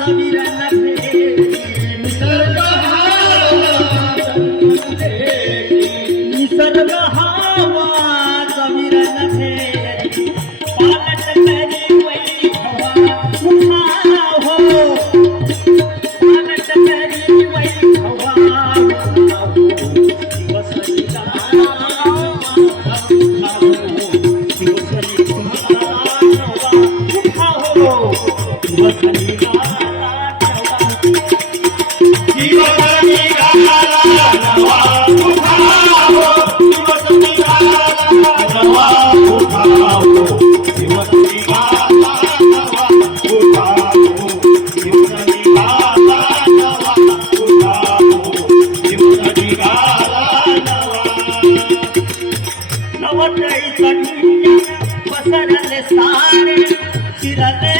Sabina. ಕೊಟ್ಟೈ ಕಣ್ಣಿಯ ಬಸರಲೆ ಸಾರೆ ಚಿರಲೆ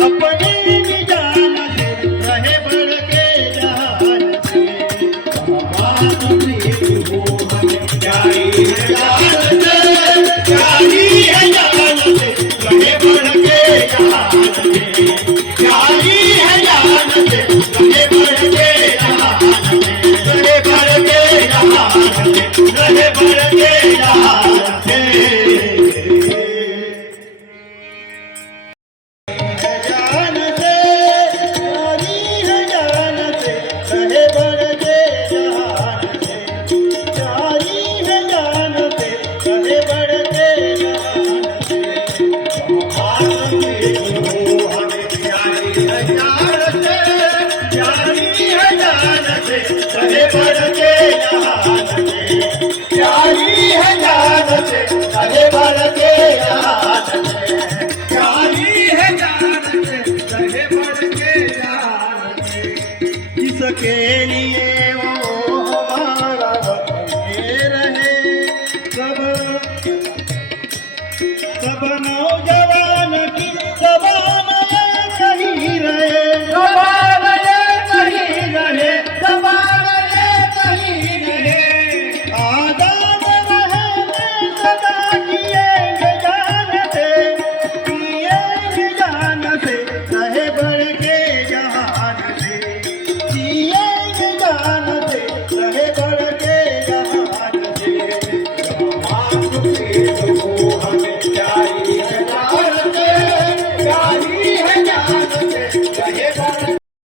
I'm up, up, है जान से अरे बल के याद से ಸಾಧನ